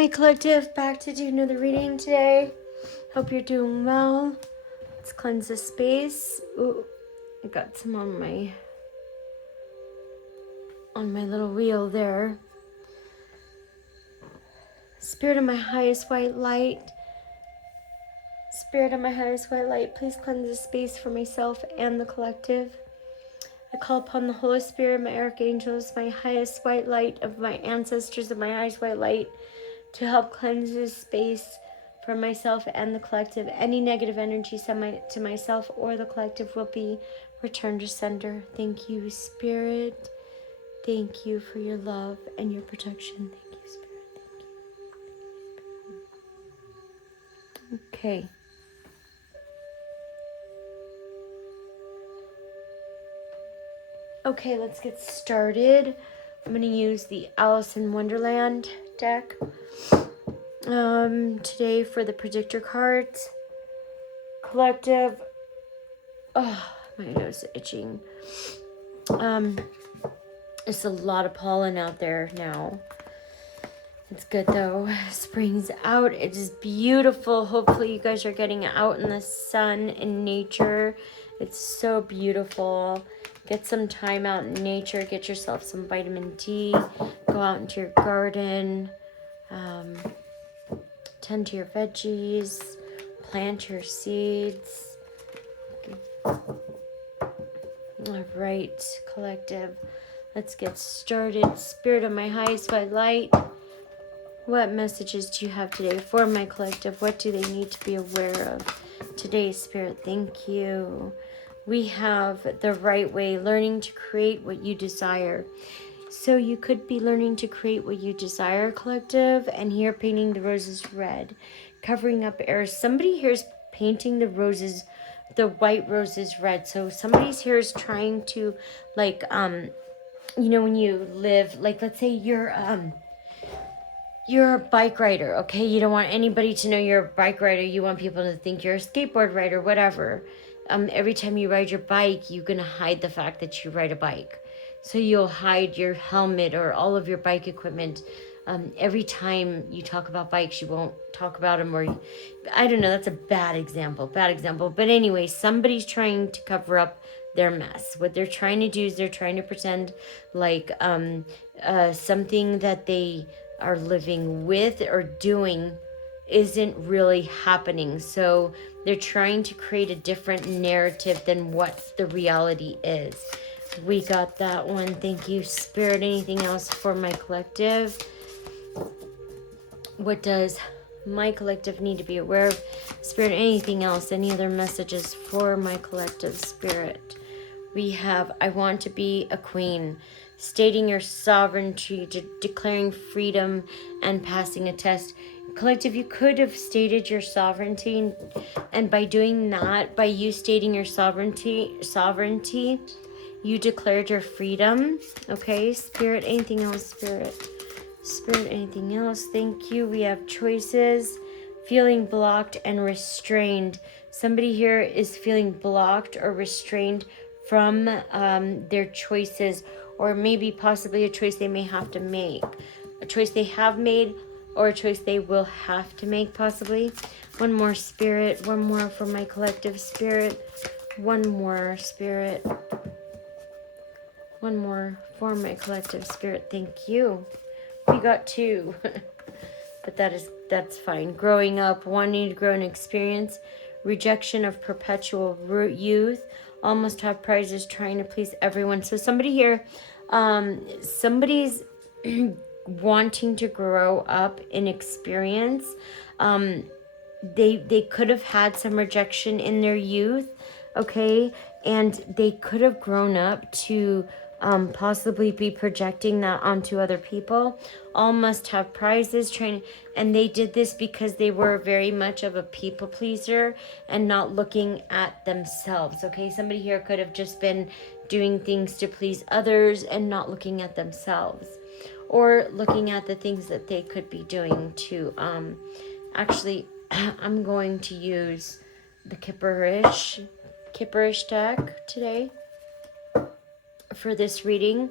Hi Collective, back to do another reading today. Hope you're doing well. Let's cleanse the space. Ooh, I got some on my little wheel there. Spirit of my highest white light. Spirit of my highest white light, please cleanse the space for myself and the collective. I call upon the Holy Spirit, my archangels, my highest white light of my ancestors of my highest white light, to help cleanse this space for myself and the collective. Any negative energy sent to myself or the collective will be returned to sender. Thank you, Spirit. Thank you for your love and your protection. Thank you, Spirit. Thank you. Okay. Okay, let's get started. I'm going to use the Alice in Wonderland deck today for the predictor cards. Collective. Oh, my nose is itching. There's a lot of pollen out there now. It's good though. Spring's out. It is beautiful. Hopefully you guys are getting out in the sun and nature. It's so beautiful. Get some time out in nature. Get yourself some vitamin D. Go out into your garden. Tend to your veggies. Plant your seeds. All right, collective. Let's get started. Spirit of my highest white light. What messages do you have today for my collective? What do they need to be aware of today, Spirit? Thank you. We have the right way, learning to create what you desire. So you could be learning to create what you desire, collective, and here painting the roses red, covering up errors. Somebody here is painting the roses, the white roses red. So somebody's here is trying to, like, when you live, like, let's say you're a bike rider, okay? You don't want anybody to know you're a bike rider. You want people to think you're a skateboard rider, whatever. Every time you ride your bike, you're going to hide the fact that you ride a bike. So you'll hide your helmet or all of your bike equipment. Every time you talk about bikes, you won't talk about them, or I don't know, that's a bad example. But anyway, somebody's trying to cover up their mess. What they're trying to do is they're trying to pretend like something that they are living with or doing isn't really happening. So they're trying to create a different narrative than what the reality is. We got that one. Thank you, Spirit. Anything else for my collective? What does my collective need to be aware of? Spirit, anything else? Any other messages for my collective, Spirit? We have, I want to be a queen. Stating your sovereignty, declaring freedom, and passing a test. Collective, you could have stated your sovereignty, and by doing that, by you stating your sovereignty, you declared your freedom. Okay, Spirit, anything else, Spirit? Spirit, anything else? Thank you. We have choices, feeling blocked and restrained. Somebody here is feeling blocked or restrained from their choices, or maybe possibly a choice they may have to make. A choice they have made, or a choice they will have to make, possibly. One more, Spirit. One more for my collective, Spirit. One more, Spirit. One more for my collective, Spirit. Thank you. We got two. But that's fine. Growing up, wanting to grow and experience. Rejection of perpetual youth. Almost top prizes, trying to please everyone. So somebody here, somebody's wanting to grow up in experience. They could have had some rejection in their youth, okay, and they could have grown up to possibly be projecting that onto other people. All must have prizes, trying, and they did this because they were very much of a people pleaser and not looking at themselves. Okay, somebody here could have just been doing things to please others and not looking at themselves, or looking at the things that they could be doing to actually I'm going to use the Kipperish deck today for this reading.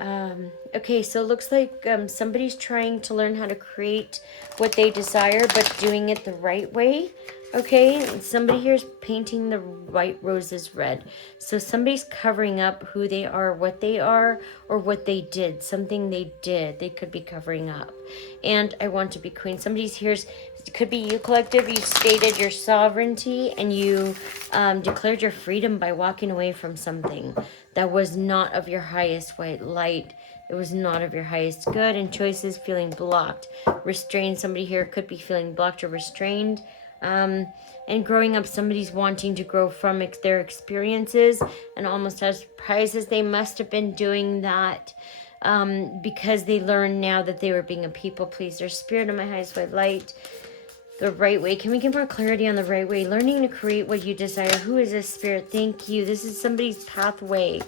Okay, so it looks like somebody's trying to learn how to create what they desire, but doing it the right way. Okay, and somebody here is painting the white roses red. So somebody's covering up who they are, what they are, or what they did. Something they did, they could be covering up. And I want to be queen. Somebody's here, it could be you, collective. You stated your sovereignty and you declared your freedom by walking away from something that was not of your highest white light. It was not of your highest good, and choices feeling blocked, restrained. Somebody here could be feeling blocked or restrained. And growing up, somebody's wanting to grow from their experiences, and almost as surprised as they must have been doing that, because they learned now that they were being a people pleaser. Spirit of my highest white light, the right way. Can we get more clarity on the right way? Learning to create what you desire. Who is this, Spirit? Thank you. This is somebody's pathway.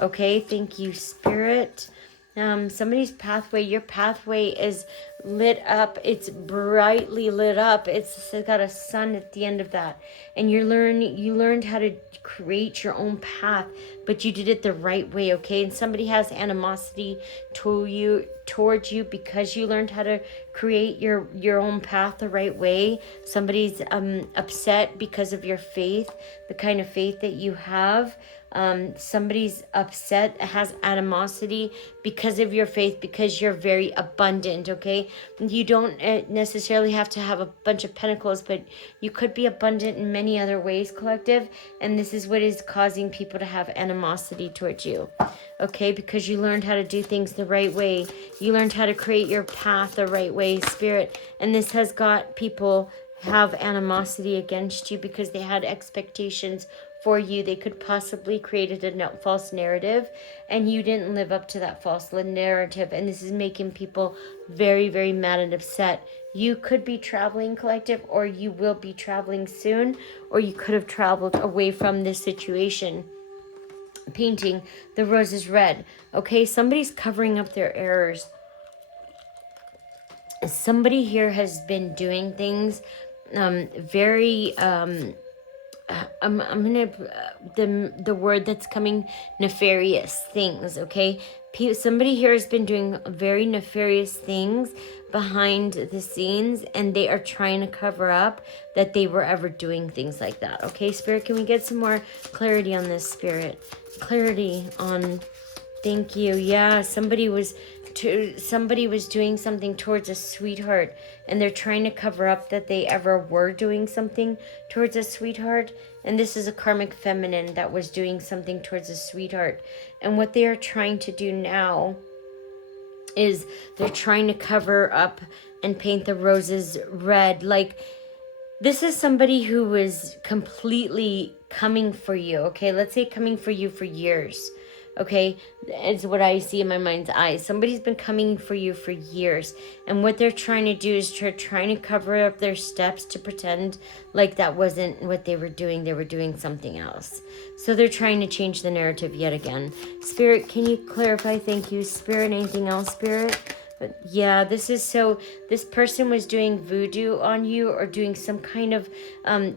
Okay, thank you, Spirit. Somebody's pathway. Your pathway is lit up. It's brightly lit up. It's got a sun at the end of that, and you learned how to create your own path, but you did it the right way. Okay, and somebody has animosity towards you because you learned how to create your own path the right way. Somebody's upset because of your faith, the kind of faith that you have. Somebody's upset, has animosity because of your faith, because you're very abundant. Okay, you don't necessarily have to have a bunch of pentacles, but you could be abundant in many other ways, collective, and this is what is causing people to have animosity towards you. Okay, because you learned how to do things the right way. You learned how to create your path the right way, Spirit, and this has got people have animosity against you because they had expectations for you. They could possibly created a false narrative, and you didn't live up to that false narrative, and this is making people very, very mad and upset. You could be traveling, collective, or you will be traveling soon, or you could have traveled away from this situation. Painting the roses red. Okay, somebody's covering up their errors. Somebody here has been doing things very I'm gonna the word that's coming, nefarious things. Okay, somebody here has been doing very nefarious things behind the scenes, and they are trying to cover up that they were ever doing things like that. Okay, Spirit, can we get some more clarity on this, Spirit? Clarity on. Thank you. Yeah, somebody was doing something towards a sweetheart, and they're trying to cover up that they ever were doing something towards a sweetheart. And this is a karmic feminine that was doing something towards a sweetheart. And what they are trying to do now is they're trying to cover up and paint the roses red. Like, this is somebody who was completely coming for you. Okay, let's say coming for you for years. Okay, it's what I see in my mind's eye. Somebody's been coming for you for years, and what they're trying to do is trying to cover up their steps to pretend like that wasn't what they were doing. They were doing something else. So they're trying to change the narrative yet again. Spirit, can you clarify? Thank you, Spirit. Anything else, Spirit? But yeah, this person was doing voodoo on you, or doing some kind of,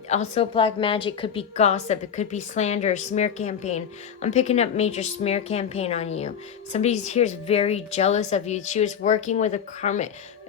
also black magic. Could be gossip, it could be slander, smear campaign. I'm picking up major smear campaign on you. Somebody here is very jealous of you. She was working with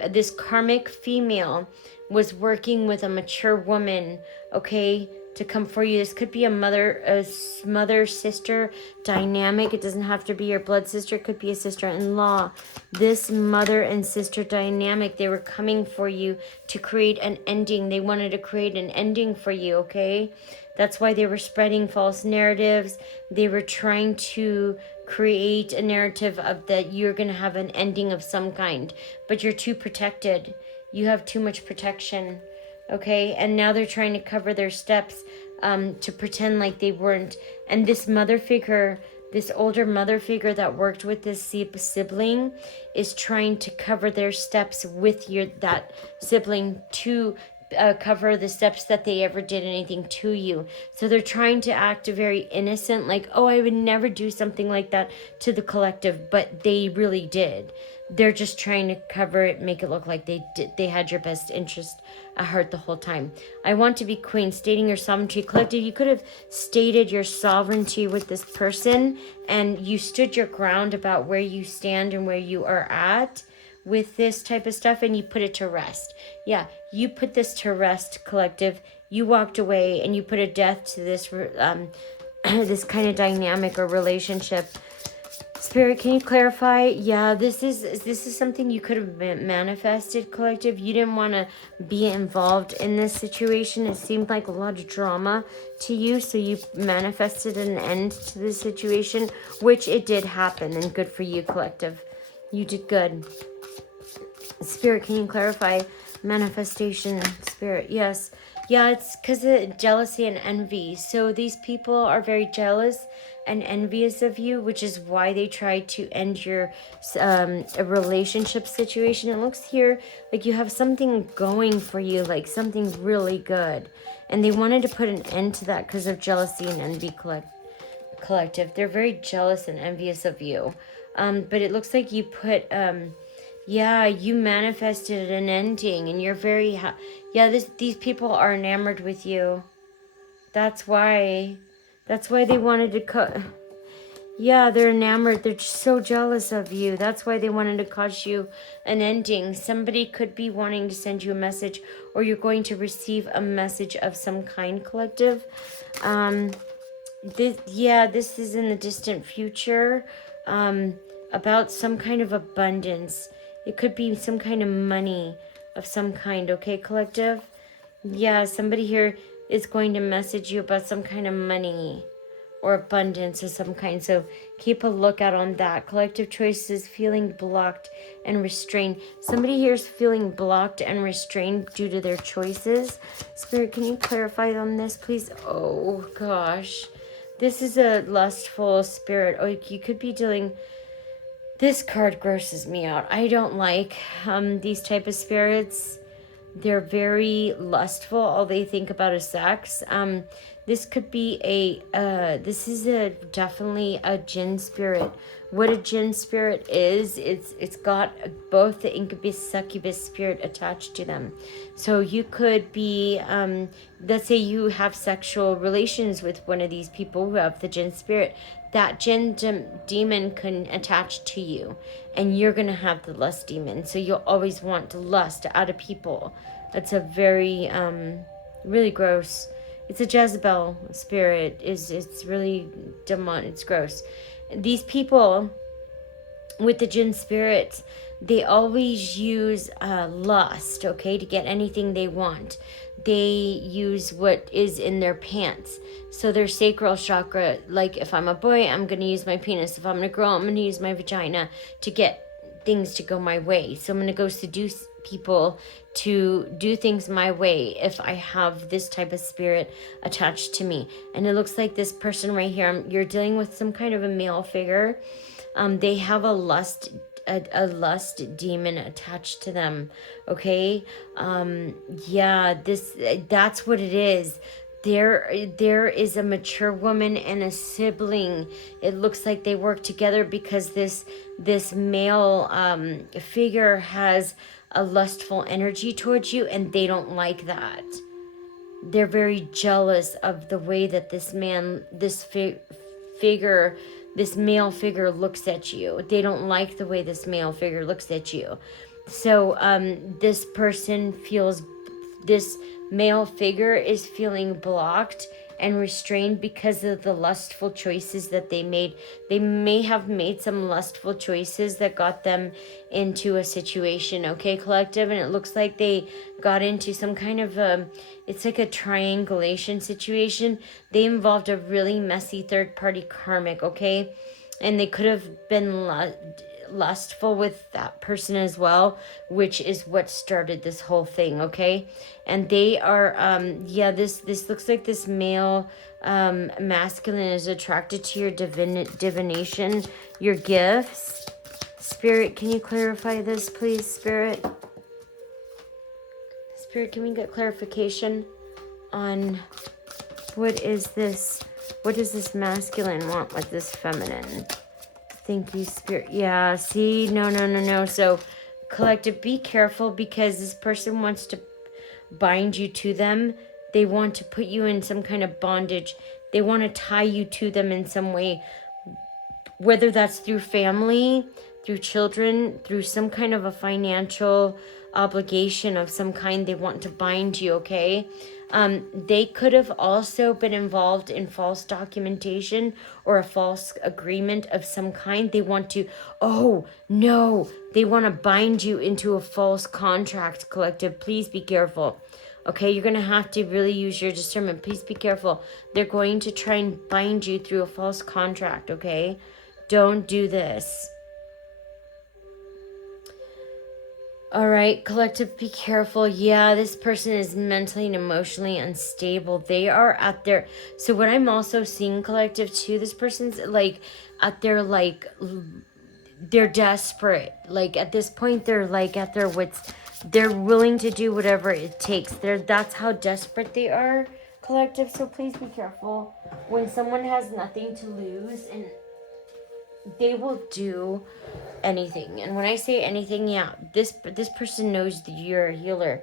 this karmic female was working with a mature woman, okay, to come for you. This could be a mother-sister dynamic. It doesn't have to be your blood sister. It could be a sister-in-law. This mother and sister dynamic, they were coming for you to create an ending. They wanted to create an ending for you, okay? That's why they were spreading false narratives. They were trying to create a narrative of that you're going to have an ending of some kind, but you're too protected. You have too much protection. Okay, and now they're trying to cover their steps to pretend like they weren't. And this mother figure, this older mother figure that worked with this sibling, is trying to cover their steps with that sibling to cover the steps that they ever did anything to you. So they're trying to act very innocent, like, oh, I would never do something like that to the collective, but they really did. They're just trying to cover it, make it look like they had your best interest at heart the whole time. I want to be queen, stating your sovereignty. Collective, you could have stated your sovereignty with this person, and you stood your ground about where you stand and where you are at with this type of stuff, and you put it to rest. Yeah, you put this to rest, collective. You walked away and you put a death to this this kind of dynamic or relationship. Spirit, can you clarify? Yeah, this is something you could have manifested, collective. You didn't want to be involved in this situation. It seemed like a lot of drama to you, so you manifested an end to this situation, which it did happen, and good for you, collective. You did good. Spirit, can you clarify manifestation? Spirit, yes. Yeah, it's because of jealousy and envy. So these people are very jealous and envious of you, which is why they try to end your a relationship situation. It looks here like you have something going for you, like something really good. And they wanted to put an end to that because of jealousy and envy, collective. They're very jealous and envious of you. But it looks like you put... yeah, you manifested an ending, and you're very these people are enamored with you. That's why they wanted to yeah, they're enamored. They're just so jealous of you. That's why they wanted to cause you an ending. Somebody could be wanting to send you a message, or you're going to receive a message of some kind, collective. This is in the distant future, about some kind of abundance. It could be some kind of money of some kind, okay, collective? Yeah, somebody here is going to message you about some kind of money or abundance of some kind. So keep a lookout on that. Collective choices, feeling blocked and restrained. Somebody here is feeling blocked and restrained due to their choices. Spirit, can you clarify on this, please? Oh, gosh. This is a lustful spirit. Oh, you could be dealing... This card grosses me out. I don't like these type of spirits. They're very lustful. All they think about is sex. This could be this is definitely a jinn spirit. What a jinn spirit is, it's got both the incubus, succubus spirit attached to them. So you could be, let's say you have sexual relations with one of these people who have the jinn spirit. That jinn demon can attach to you, and you're going to have the lust demon. So you'll always want to lust out of people. That's a very, really gross. It's a Jezebel spirit. It's really demonic. It's gross. These people with the jinn spirits, they always use lust, okay, to get anything they want. They use what is in their pants. So their sacral chakra, like if I'm a boy, I'm going to use my penis. If I'm a girl, I'm going to use my vagina to get things to go my way. So I'm going to go seduce people to do things my way if I have this type of spirit attached to me. And it looks like this person right here, you're dealing with some kind of a male figure. They have a lust demon attached to them. Okay. That's what it is. There is a mature woman and a sibling. It looks like they work together because this male figure has a lustful energy towards you, and they don't like that. They're very jealous of the way that this male figure looks at you. They don't like the way this male figure looks at you. So this male figure is feeling blocked and restrained because of the lustful choices that they made. They may have made some lustful choices that got them into a situation, okay, collective? And it looks like they got into some kind of it's like a triangulation situation. They involved a really messy third-party karmic, okay? And they could have been lustful with that person as well, which is what started this whole thing, okay? And they are this looks like this male masculine is attracted to your divination, your gifts. Spirit, can you clarify this, please? Spirit, Spirit, can we get clarification on what is this? What does this masculine want with this feminine? Thank you, Spirit. Yeah, see? No. So, collective, be careful because this person wants to bind you to them. They want to put you in some kind of bondage. They want to tie you to them in some way, whether that's through family, through children, through some kind of a financial obligation of some kind. They want to bind you, okay? They could have also been involved in false documentation or a false agreement of some kind. They want to, oh no, they want to bind you into a false contract, collective. Please be careful. Okay, you're going to have to really use your discernment. Please be careful. They're going to try and bind you through a false contract, okay? Don't do this. All right, collective, be careful. Yeah, this person is mentally and emotionally unstable. They are at their... So what I'm also seeing, collective, too, this person's like at their like... They're desperate. Like at this point, they're like at their wits. They're willing to do whatever it takes. That's how desperate they are, collective. So please be careful. When someone has nothing to lose, and they will do anything. And when I say anything, yeah, this person knows that you're a healer,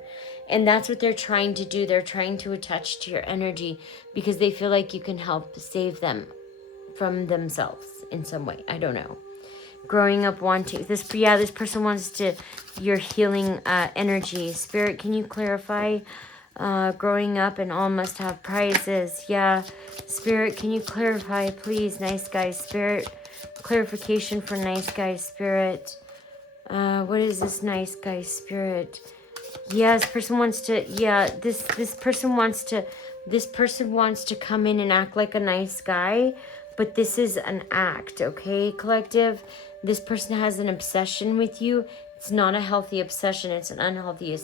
and that's what they're trying to do. They're trying to attach to your energy because they feel like you can help save them from themselves in some way. I don't know. Growing up wanting this, yeah, this person wants to your healing energy. Spirit, can you clarify? Growing up and all must have prizes. Yeah, Spirit, can you clarify, please? Nice guy, Spirit. Clarification for nice guy, Spirit. What is this nice guy, Spirit? Yeah, this person wants to, yeah, this person wants to come in and act like a nice guy, but this is an act, okay, collective? This person has an obsession with you. It's not a healthy obsession, it's an unhealthy,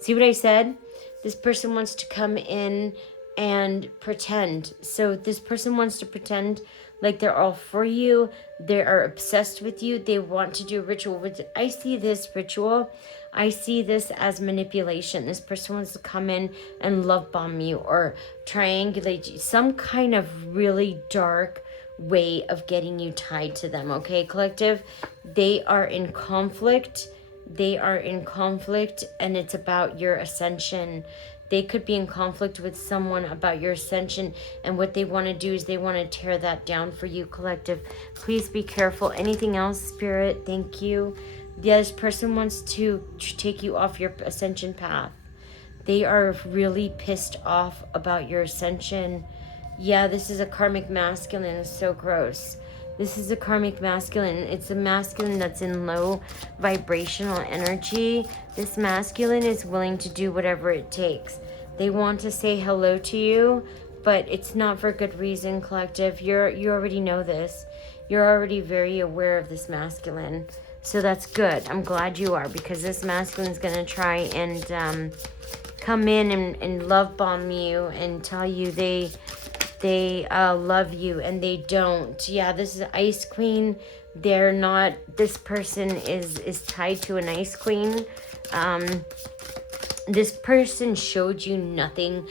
see what I said? This person wants to come in and pretend. So this person wants to pretend like they're all for you. They are obsessed with you. They want to do a ritual. I see this ritual. I see this as manipulation. This person wants to come in and love bomb you or triangulate you. Some kind of really dark way of getting you tied to them. Okay, collective? They are in conflict. They are in conflict, and it's about your ascension. They could be in conflict with someone about your ascension, and what they want to do is they want to tear that down for you, collective. Please be careful. Anything else, Spirit? Thank you. This person wants to take you off your ascension path. They are really pissed off about your ascension. Yeah, this is a karmic masculine. It's so gross. This is a karmic masculine. It's a masculine that's in low vibrational energy. This masculine is willing to do whatever it takes. They want to say hello to you, but it's not for good reason, collective. You already know this. You're already very aware of this masculine. So that's good. I'm glad you are, because this masculine is going to try and come in and love bomb you and tell you they love you, and they don't. Yeah, this is Ice Queen. They're not, this person is tied to an Ice Queen. This person showed you nothing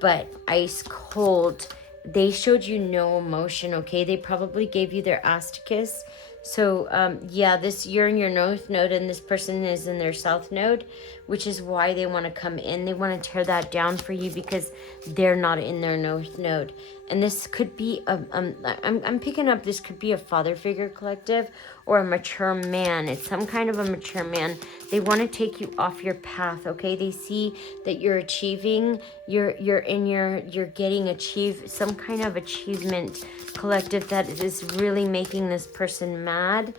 but ice cold. They showed you no emotion, okay? They probably gave you their ass to kiss. So, yeah, you're in your north node, and this person is in their south node, which is why they want to come in. They want to tear that down for you because they're not in their north node. And this could be, I'm picking up, this could be a father figure, collective, or a mature man. It's some kind of a mature man. They want to take you off your path, okay? They see that you're achieving, you're getting achieved, some kind of achievement, collective, that is really making this person mad.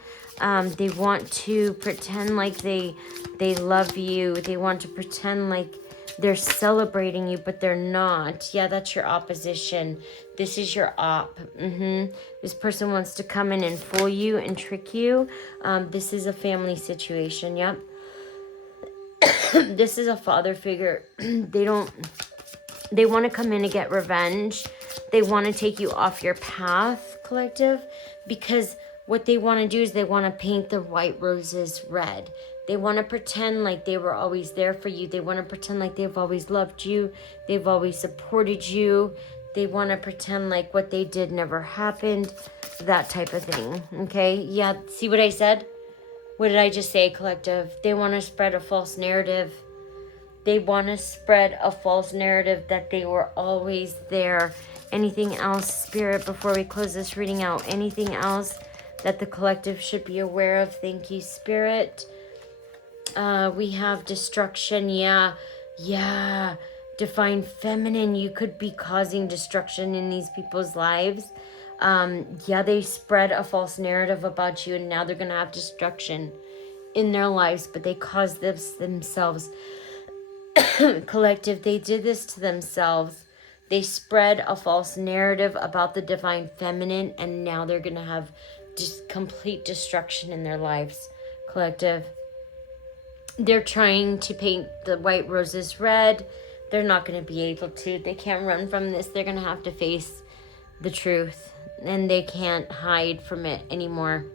They want to pretend like they love you. They want to pretend like they're celebrating you, but they're not. Yeah, that's your opposition. This is your op. This person wants to come in and fool you and trick you. This is a family situation. Yep. This is a father figure. They want to come in and get revenge. They want to take you off your path, collective, because what they want to do is they want to paint the white roses red. They want to pretend like they were always there for you. They want to pretend like they've always loved you. They've always supported you. They want to pretend like what they did never happened. That type of thing. Okay? Yeah, see what I said? What did I just say, collective? They want to spread a false narrative. They want to spread a false narrative that they were always there. Anything else, Spirit, before we close this reading out? Anything else that the collective should be aware of? Thank you, Spirit. We have destruction. Yeah. Divine feminine. You could be causing destruction in these people's lives. They spread a false narrative about you, and now they're going to have destruction in their lives, but they caused this themselves. Collective, they did this to themselves. They spread a false narrative about the divine feminine, and now they're going to have just complete destruction in their lives. Collective, they're trying to paint the white roses red. They're not going to be able to. They can't run from this. They're going to have to face the truth, and they can't hide from it anymore.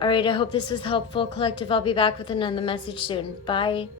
All right, I hope this was helpful, collective. I'll be back with another message soon. Bye.